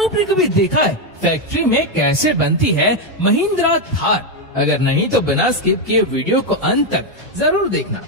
आपने कभी देखा है फैक्ट्री में कैसे बनती है महिंद्रा थार? अगर नहीं तो बिना स्किप किए वीडियो को अंत तक जरूर देखना।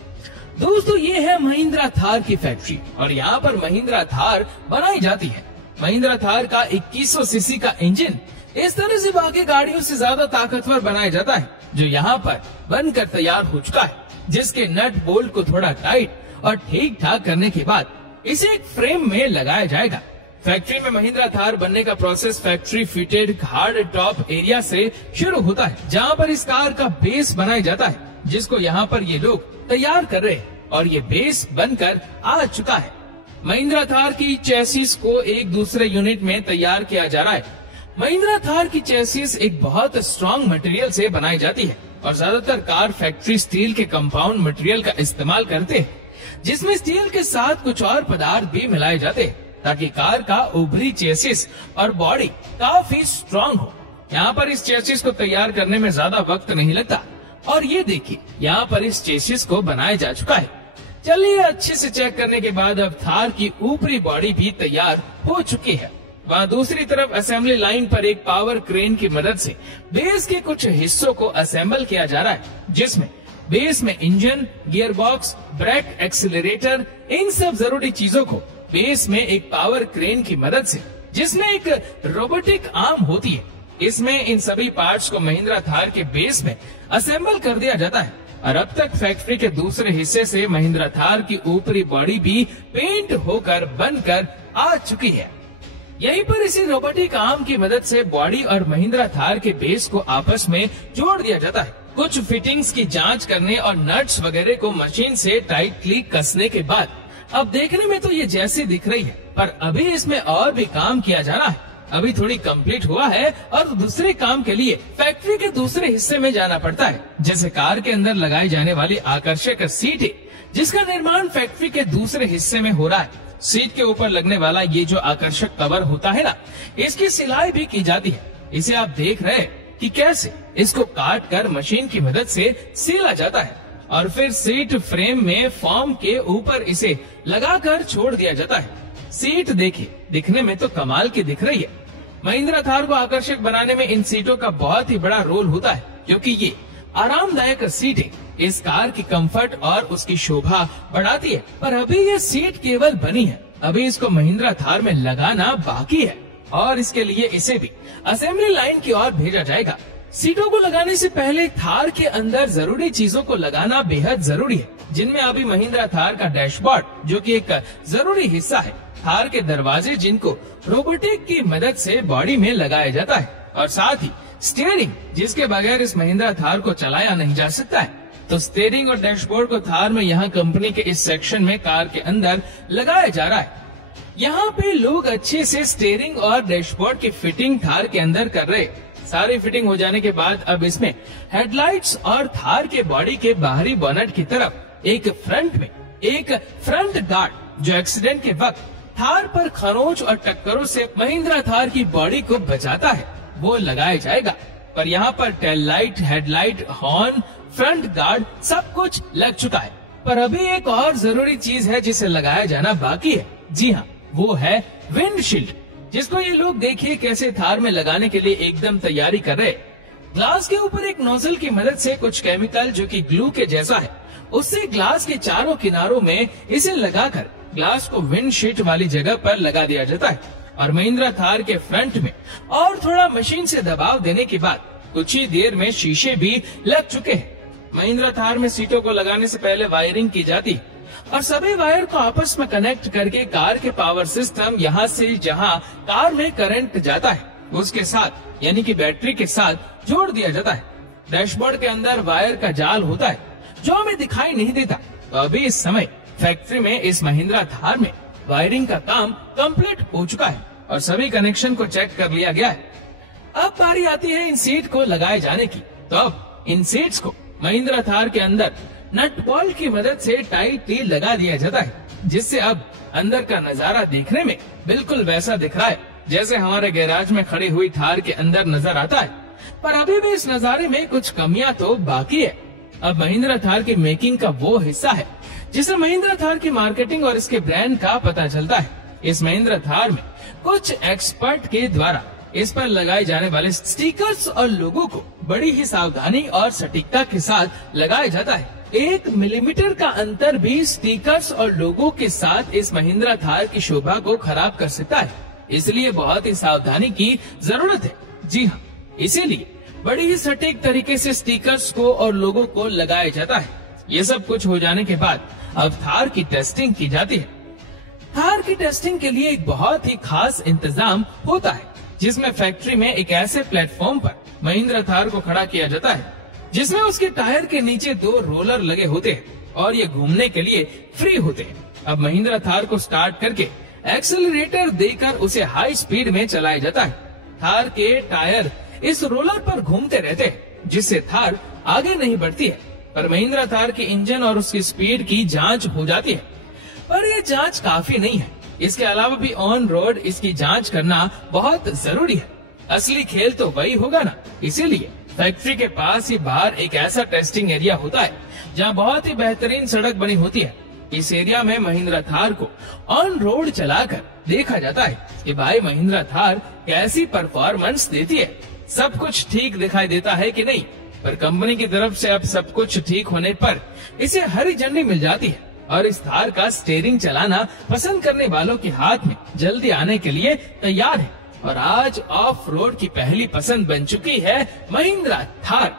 दोस्तों, ये है महिंद्रा थार की फैक्ट्री और यहाँ पर महिंद्रा थार बनाई जाती है। महिंद्रा थार का 2100 सीसी का इंजन इस तरह से बाकी गाड़ियों से ज्यादा ताकतवर बनाया जाता है, जो यहाँ पर बनकर तैयार हो चुका है, जिसके नट बोल्ट को थोड़ा टाइट और ठीक ठाक करने के बाद इसे एक फ्रेम में लगाया जाएगा। फैक्ट्री में महिंद्रा थार बनने का process factory fitted hard top area से शुरू होता है, जहाँ पर इस कार का बेस बनाया जाता है, जिसको यहाँ पर ये लोग तैयार कर रहे हैं और ये बेस बनकर आ चुका है। महिंद्रा थार की चेसिस को एक दूसरे यूनिट में तैयार किया जा रहा है। महिंद्रा थार की चेसिस एक बहुत स्ट्रॉन्ग मटेरियल से बनाई जाती है और ज्यादातर कार फैक्ट्री स्टील के कंपाउंड मटेरियल का इस्तेमाल करते हैं, जिसमें स्टील के साथ कुछ और पदार्थ भी मिलाए जाते हैं ताकि कार का ऊपरी चेसिस और बॉडी काफी स्ट्रॉन्ग हो। यहाँ पर इस चेसिस को तैयार करने में ज्यादा वक्त नहीं लगता और ये देखिए, यहाँ पर इस चेसिस को बनाया जा चुका है। चलिए अच्छे से चेक करने के बाद अब थार की ऊपरी बॉडी भी तैयार हो चुकी है। वहाँ दूसरी तरफ असेंबली लाइन पर एक पावर क्रेन की मदद से बेस के कुछ हिस्सों को असेंबल किया जा रहा है, जिसमें बेस में engine, gearbox, brake, accelerator, इन सब जरूरी चीजों को बेस में एक पावर क्रेन की मदद से, जिसमें एक रोबोटिक आर्म होती है, इसमें इन सभी पार्ट्स को महिंद्रा थार के बेस में असेंबल कर दिया जाता है। और अब तक फैक्ट्री के दूसरे हिस्से से महिंद्रा थार की ऊपरी बॉडी भी पेंट होकर बनकर आ चुकी है। यहीं पर इसी रोबोटिक आर्म की मदद से बॉडी और महिंद्रा थार के बेस को आपस में जोड़ दिया जाता है। कुछ फिटिंग्स की जांच करने और नट्स वगैरह को मशीन से टाइटली कसने के बाद अब देखने में तो ये जैसी दिख रही है, पर अभी इसमें और भी काम किया जाना है। अभी थोड़ी कंप्लीट हुआ है और दूसरे काम के लिए फैक्ट्री के दूसरे हिस्से में जाना पड़ता है, जैसे कार के अंदर लगाई जाने वाली आकर्षक सीट, जिसका निर्माण फैक्ट्री के दूसरे हिस्से में हो रहा है। सीट के ऊपर लगने वाला ये जो आकर्षक कवर होता है ना, इसकी सिलाई भी की जाती है। इसे आप देख रहे हैं कि कैसे इसको काट कर मशीन की मदद से सिला जाता है और फिर सीट फ्रेम में फॉर्म के ऊपर इसे लगाकर छोड़ दिया जाता है। सीट देखिए, दिखने में तो कमाल की दिख रही है। महिंद्रा थार को आकर्षक बनाने में इन सीटों का बहुत ही बड़ा रोल होता है, क्योंकि ये आरामदायक सीटें इस कार की कंफर्ट और उसकी शोभा बढ़ाती है। पर अभी ये सीट केवल बनी है, अभी इसको महिंद्रा थार में लगाना बाकी है और इसके लिए इसे भी असेंबली लाइन की ओर भेजा जाएगा। सीटों को लगाने से पहले थार के अंदर जरूरी चीजों को लगाना बेहद जरूरी है, जिनमें अभी महिंद्रा थार का डैशबोर्ड, जो कि एक जरूरी हिस्सा है, थार के दरवाजे, जिनको रोबोटिक की मदद से बॉडी में लगाया जाता है, और साथ ही स्टीयरिंग, जिसके बगैर इस महिंद्रा थार को चलाया नहीं जा सकता है। तो स्टीयरिंग और डैशबोर्ड को थार में यहाँ कंपनी के इस सेक्शन में कार के अंदर लगाया जा रहा है। यहाँ पे लोग अच्छे से स्टीयरिंग और डैशबोर्ड की फिटिंग थार के अंदर कर रहे। सारी फिटिंग हो जाने के बाद अब इसमें हेडलाइट्स और थार के बॉडी के बाहरी बोनट की तरफ एक फ्रंट गार्ड, जो एक्सीडेंट के वक्त थार पर खरोंच और टक्करों से महिंद्रा थार की बॉडी को बचाता है, वो लगाया जाएगा। पर यहाँ पर tail light, headlight, horn, front guard सब कुछ लग चुका है। पर अभी एक और जरूरी चीज है जिसे लगाया जाना बाकी है। जी हाँ, वो है विंडशील्ड, जिसको ये लोग देखिए कैसे थार में लगाने के लिए एकदम तैयारी कर रहे। ग्लास के ऊपर एक नोजल की मदद से कुछ केमिकल, जो कि ग्लू के जैसा है, उससे ग्लास के चारों किनारों में इसे लगाकर ग्लास को विंडशील्ड वाली जगह पर लगा दिया जाता है और महिंद्रा थार के फ्रंट में और थोड़ा मशीन से दबाव देने के बाद कुछ ही देर में शीशे भी लग चुके हैं। महिंद्रा थार में सीटों को लगाने से पहले वायरिंग की जाती है और सभी वायर को आपस में कनेक्ट करके कार के पावर सिस्टम, यहाँ से जहाँ कार में करंट जाता है उसके साथ, यानी कि बैटरी के साथ जोड़ दिया जाता है। डैशबोर्ड के अंदर वायर का जाल होता है जो हमें दिखाई नहीं देता। तो अभी इस समय फैक्ट्री में इस महिंद्रा थार में वायरिंग का काम कंप्लीट हो चुका है और सभी कनेक्शन को चेक कर लिया गया है। अब बारी आती है इन सीट को लगाए जाने की। तो अब इन सीट्स को महिंद्रा थार के अंदर नट बोल्ट की मदद से टाइटली लगा दिया जाता है, जिससे अब अंदर का नजारा देखने में बिल्कुल वैसा दिख रहा है जैसे हमारे गैराज में खड़ी हुई थार के अंदर नजर आता है। पर अभी भी इस नजारे में कुछ कमियां तो बाकी है। अब महिंद्रा थार की मेकिंग का वो हिस्सा है जिसे महिंद्रा थार की मार्केटिंग और इसके ब्रांड का पता चलता है। इस महिंद्रा थार में कुछ एक्सपर्ट के द्वारा इस पर लगाए जाने वाले स्टिकर्स और लोगों को बड़ी ही सावधानी और सटीकता के साथ लगाया जाता है। 1 मिलीमीटर का अंतर भी स्टिकर्स और लोगों के साथ इस महिंद्रा थार की शोभा को खराब कर सकता है, इसलिए बहुत ही सावधानी की जरूरत है। जी हाँ, इसीलिए बड़ी ही सटीक तरीके से स्टिकर्स को और लोगों को लगाया जाता है। ये सब कुछ हो जाने के बाद अब थार की टेस्टिंग की जाती है। थार की टेस्टिंग के लिए एक बहुत ही खास इंतजाम होता है, जिसमें फैक्ट्री में एक ऐसे प्लेटफॉर्म पर महिंद्रा थार को खड़ा किया जाता है जिसमें उसके टायर के नीचे 2 रोलर लगे होते हैं और ये घूमने के लिए फ्री होते हैं। अब महिंद्रा थार को स्टार्ट करके एक्सेलरेटर देकर उसे हाई स्पीड में चलाया जाता है। थार के टायर इस रोलर पर घूमते रहते हैं, जिससे थार आगे नहीं बढ़ती है, पर महिंद्रा थार के इंजन और उसकी स्पीड की जांच हो जाती है। पर यह जांच काफी नहीं है, इसके अलावा भी ऑन रोड इसकी जांच करना बहुत जरूरी है। असली खेल तो वही होगा ना, इसीलिए फैक्ट्री के पास ही बाहर एक ऐसा टेस्टिंग एरिया होता है जहां बहुत ही बेहतरीन सड़क बनी होती है। इस एरिया में महिंद्रा थार को ऑन रोड चलाकर देखा जाता है कि भाई महिंद्रा थार कैसी परफॉर्मेंस देती है, सब कुछ ठीक दिखाई देता है कि नहीं। पर कंपनी की तरफ से अब सब कुछ ठीक होने पर इसे हरी झंडी मिल जाती है और इस थार का स्टीयरिंग चलाना पसंद करने वालों के हाथ में जल्दी आने के लिए तैयार है। और आज ऑफ रोड की पहली पसंद बन चुकी है महिंद्रा थार।